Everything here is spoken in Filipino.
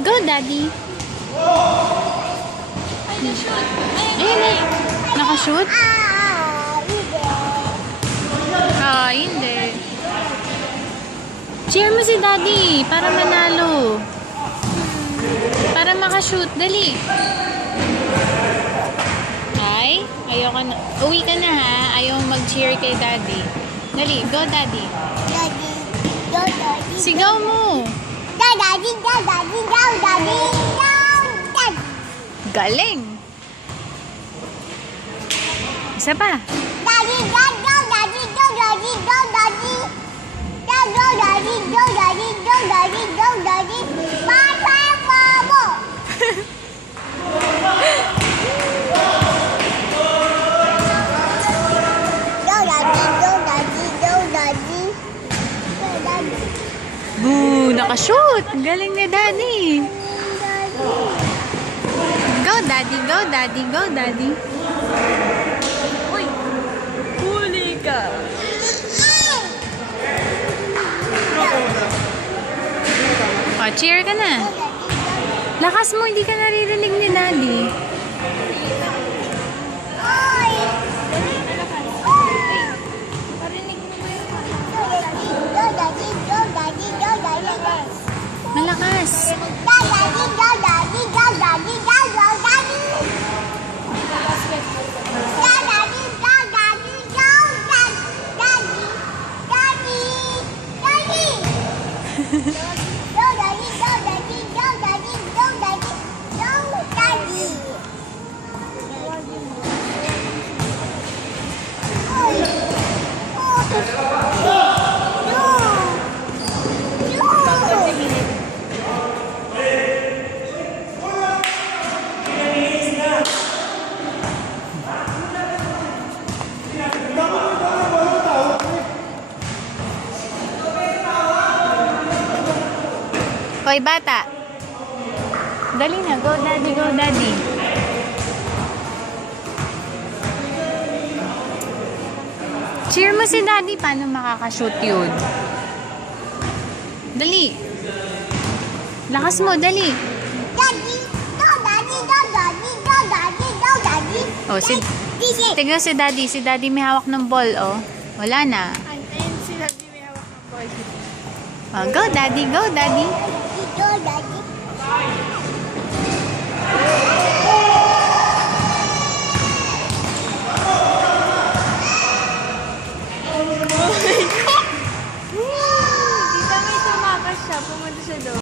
Go, Daddy. Ayun eh. Nakashoot? Ah, hindi. Cheer mo si Daddy para manalo. Para makashoot. Dali. Ay, ayoko na. Uwi ka na ha. Ayaw mag-cheer kay Daddy. Dali, go Daddy. Sigaw mo. Galing. Isa pa. Boo, nakashoot. Galing ni Daddy. Go Daddy, go Daddy, go Daddy. Uy! Huli ka! O, cheer ka na. Lakas mo, hindi ka naririnig ni Daddy. Malakas. Hoy, bata. Dali na. Go, Daddy. Go, Daddy. Cheer mo si Daddy. Paano makakashoot yun? Dali. Lakas mo. Dali. Oh, tignan si Daddy. Si Daddy may hawak ng ball, oh. Wala na. Ayun si Daddy may hawak ng ball. Oh, go, Daddy. Go, Daddy. Kita may tumakas siya. Pumunta siya doon.